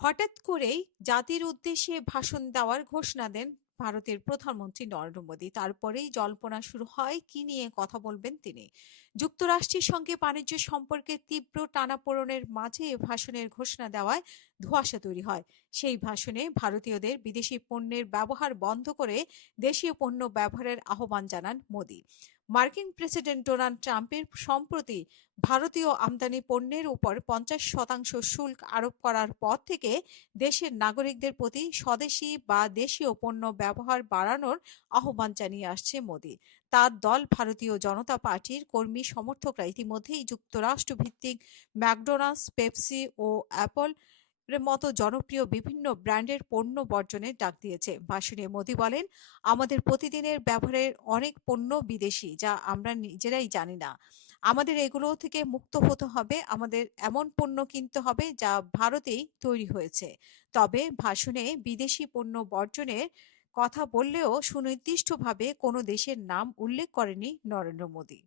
হঠাৎ করেই জাতির উদ্দেশ্যে ভাষণ দেওয়ার ঘোষণা দেন ভারতের প্রধানমন্ত্রী নরেন্দ্র মোদী। তারপরেই জল্পনা শুরু হয়, কি নিয়ে কথা বলবেন তিনি? যুক্তরাষ্ট্রের সঙ্গে বাণিজ্য সম্পর্কে তীব্র টানাপোড়নের মাঝে ভাষণের ঘোষণা দেওয়ায় ধোঁয়াশা তৈরি হয়। সেই ভাষণে ভারতীয়দের বিদেশি পণ্যের ব্যবহার বন্ধ করে দেশীয় পণ্য ব্যবহারের আহ্বান জানান মোদী। মার্কিন প্রেসিডেন্ট ডোনাল্ড ট্রাম্পের সম্প্রতি ভারতীয় আমদানি পণ্যের উপর পঞ্চাশ শতাংশ শুল্ক আরোপ করার পর থেকে দেশের নাগরিকদের প্রতি স্বদেশি বা দেশীয় পণ্য ব্যবহার বাড়ানোর আহ্বান জানিয়ে আসছে মোদী। তার দল ভারতীয় জনতা পার্টির কর্মী সমর্থকরা ইতিমধ্যেই যুক্তরাষ্ট্র ভিত্তিক ম্যাকডোনাল্ডস, পেপসি ও অ্যাপল মতো জনপ্রিয় বিভিন্ন ব্র্যান্ডের পণ্য বর্জনের ডাক দিয়েছে। ভাষণে মোদী বলেন, আমাদের প্রতিদিনের ব্যবহারের অনেক পণ্য বিদেশি, যা আমরা নিজেরাই জানি না। আমাদের এগুলো থেকে মুক্ত হতে হবে, আমাদের এমন পণ্য কিনতে হবে যা ভারতেই তৈরি হয়েছে। তবে ভাষণে বিদেশি পণ্য বর্জনের কথা বললেও সুনির্দিষ্টভাবে কোনো দেশের নাম উল্লেখ করেনি নরেন্দ্র মোদী।